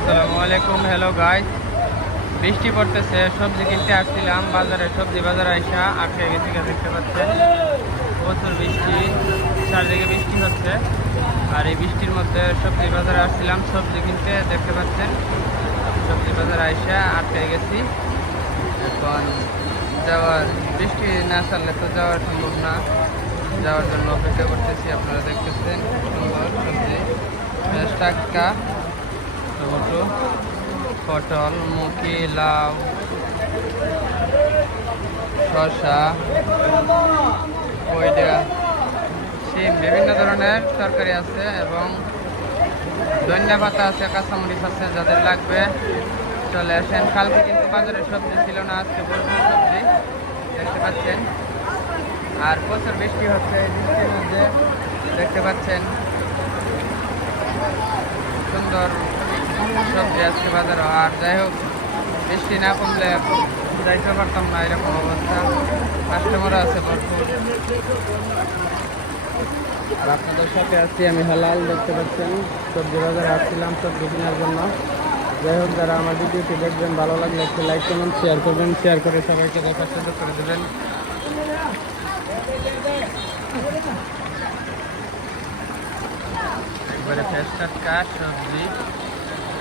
আসসালামু আলাইকুম hello guys বৃষ্টি পড়তেছে, সবজি কিনতে আসছিলাম, বাজারে সবজি, বাজারে আইসা আটকে গেছি দেখতে পাচ্ছেন। প্রচুর বৃষ্টি, চারদিকে বৃষ্টি হচ্ছে। আর এই বৃষ্টির মধ্যে সবজি বাজারে আসছিলাম, সবজি কিনতে দেখতে পাচ্ছেন। সবজি বাজারে আইসা আটকে গেছি। এখন যাওয়ার, বৃষ্টি না ছাড়লে তো যাওয়া সম্ভব না। যাওয়ার জন্য অপেক্ষা করতেছি, আপনারা দেখতেছেন সুন্দর সবজি। টাটকা। টমেটো পটল মুখি লাউ, শসা কইডা শিম, বিভিন্ন ধরনের তরকারি আছে এবং ধনিয়া পাতা আছে, কাঁচামরিচ আছে, যাদের লাগবে। চলে আসেন, কালকে কিন্তু বাজারে সবজি ছিল না, আজকে প্রচুর সবজি, দেখতে পাচ্ছেন। আর প্রচুর বৃষ্টি হচ্ছে মধ্যে দেখতে পাচ্ছেন। সুন্দর সবজি আজকে বাজারে। আর যাই হোক, বৃষ্টি না কমলে যাইতে পারতাম না, এরকম অবস্থা। কাস্টমার আছে ভরপুর। আর আপনাদের সাথে আছি আমি হালাল, দেখতে পাচ্ছেন। সবজি বাজারে আসছিলাম সবজি কেনার জন্য। যাই হোক, যারা আমার ভিডিওটি দেখবেন, ভালো লাগলে একটু লাইক কমেন্ট শেয়ার করবেন। শেয়ার করে সবাইকে দেখার সুযোগ করে দেবেন। একবারে ফ্রেশ টাটকা সবজি।